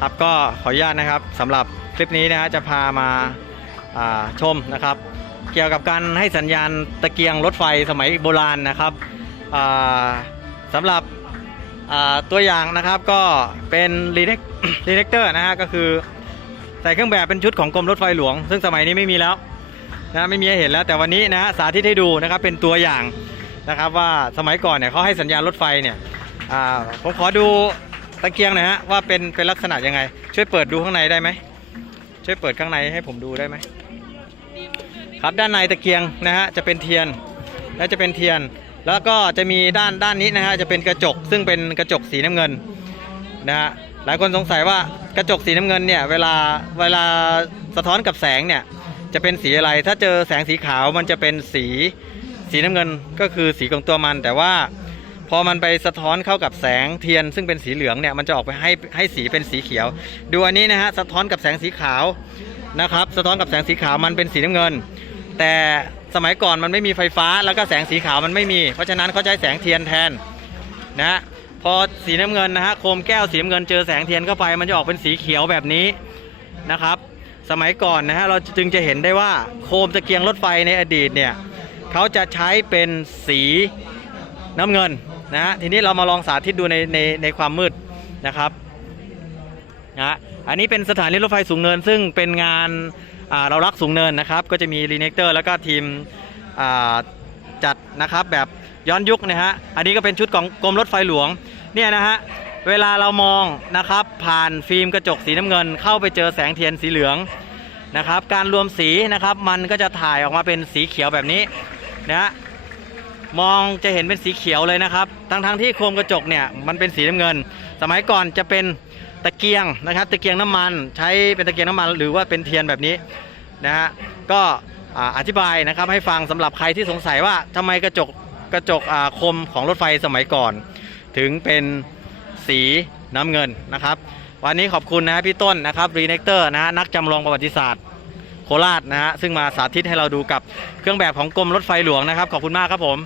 ครับก็ขออนุญาตนะครับสำหรับคลิปนี้นะฮะจะพามาาชมนะครับ เกี่ยวกับการให้สัญญาณตะเกียงรถไฟสมัยโบราณนะครับสำหรับตัวอย่างนะครับก็เป็นรีเนรีเนคเตอร์นะฮะก็คือใส่เครื่องแบบเป็นชุดของกรมรถไฟหลวง ซึ่งสมัยนี้ไม่มีแล้วนะไม่มีให้เห็นแล้วแต่วันนี้นะฮะสาธิตให้ดูนะครับเป็นตัวอย่างนะครับว่าสมัยก่อนเนี่ยเขาให้สัญญาณรถไฟเนี่ย อ่าผมขอดูตะเกียงหน่อยฮะว่าเป็นเป็นลักษณะยังไง ช่วยเปิดดูข้างในได้ไหมช่วยเปิดข้างในให้ผมดูได้ไหมครับด้านในตะเกียงนะฮะจะเป็นเทียนและจะเป็นเทียน แล้วก็จะมีด้านด้านนี้นะฮะจะเป็นกระจกซึ่งเป็นกระจกสีน้ำเงินนะฮะหลายคนสงสัยว่ากระจกสีน้ำเงินเนี่ยเวลาเวลาสะท้อนกับแสงเนี่ยจะเป็นสีอะไร ถ้าเจอแสงสีขาวมันจะเป็นสีสีน้ำเงินก็คือสีของตัวมันแต่ว่า พอมันไปสะท้อนเข้ากับแสงเทียน ซึ่งเป็นสีเหลืองเนี่ยมันจะออกไปให้ให้สีเป็นสีเขียว ดูอันนี้นะฮะสะท้อนกับแสงสีขาวนะครับ สะท้อนกับแสงสีขาวมันเป็นสีน้ำเงิน แต่สมัยก่อนมันไม่มีไฟฟ้าแล้วก็แสงสีขาวมันไม่มี เพราะฉะนั้นเขาใช้แสงเทียนแทนนะฮะพอสีน้ำเงินนะฮะโคมแก้วสีน้ำเงินเจอแสงเทียนเข้าไป มันจะออกเป็นสีเขียวแบบนี้นะครับ สมัยก่อนนะฮะเราจึงจะเห็นได้ว่าโคมตะเกียงรถไฟในอดีตเนี่ยเขาจะใช้เป็นสีน้ำเงิน นะฮะทีนี้เรามาลองสาธิตดูในในในความมืดนะครับนะฮะอันนี้เป็นสถานีรถไฟสูงเนิน ซึ่งเป็นงานอาเรารักสูงเนินนะครับ ก็จะมีรีเนคเตอร์แล้วก็ทีมจัดนะครับแบบย้อนยุคนะฮะอันนี้ก็เป็นชุดของกรมรถไฟหลวงเนี่ยนะฮะเวลาเรามองนะครับผ่านฟิล์มกระจกสีน้ำเงิน เข้าไปเจอแสงเทียนสีเหลืองนะครับ การรวมสีนะครับมันก็จะถ่ายออกมาเป็นสีเขียวแบบนี้นะฮะ มองจะเห็นเป็นสีเขียวเลยนะครับ ทั้งทงที่โคมกระจกเนี่ยมันเป็นสีน้ำเงิน สมัยก่อนจะเป็นตะเกียงนะครับ ตะเกียงน้ำมัน ใช้เป็นตะเกียงน้ำมัน หรือว่าเป็นเทียนแบบนี้นะฮะ ก็อธิบายนะครับให้ฟังสำหรับใครที่สงสัยว่าทำไมกระจกกระจกคมของรถไฟสมัยก่อน ถึงเป็นสีน้ำเงินนะครับ วันนี้ขอบคุณนะพี่ต้นนะครับรีเนคเตอร์นะฮะนักจำลองประวัติศาสตร์ โคราชนะฮะซึ่งมาสาธิตให้เราดูกับเครื่องแบบของกรมรถไฟหลวงนะครับ ขอบคุณมากครับผม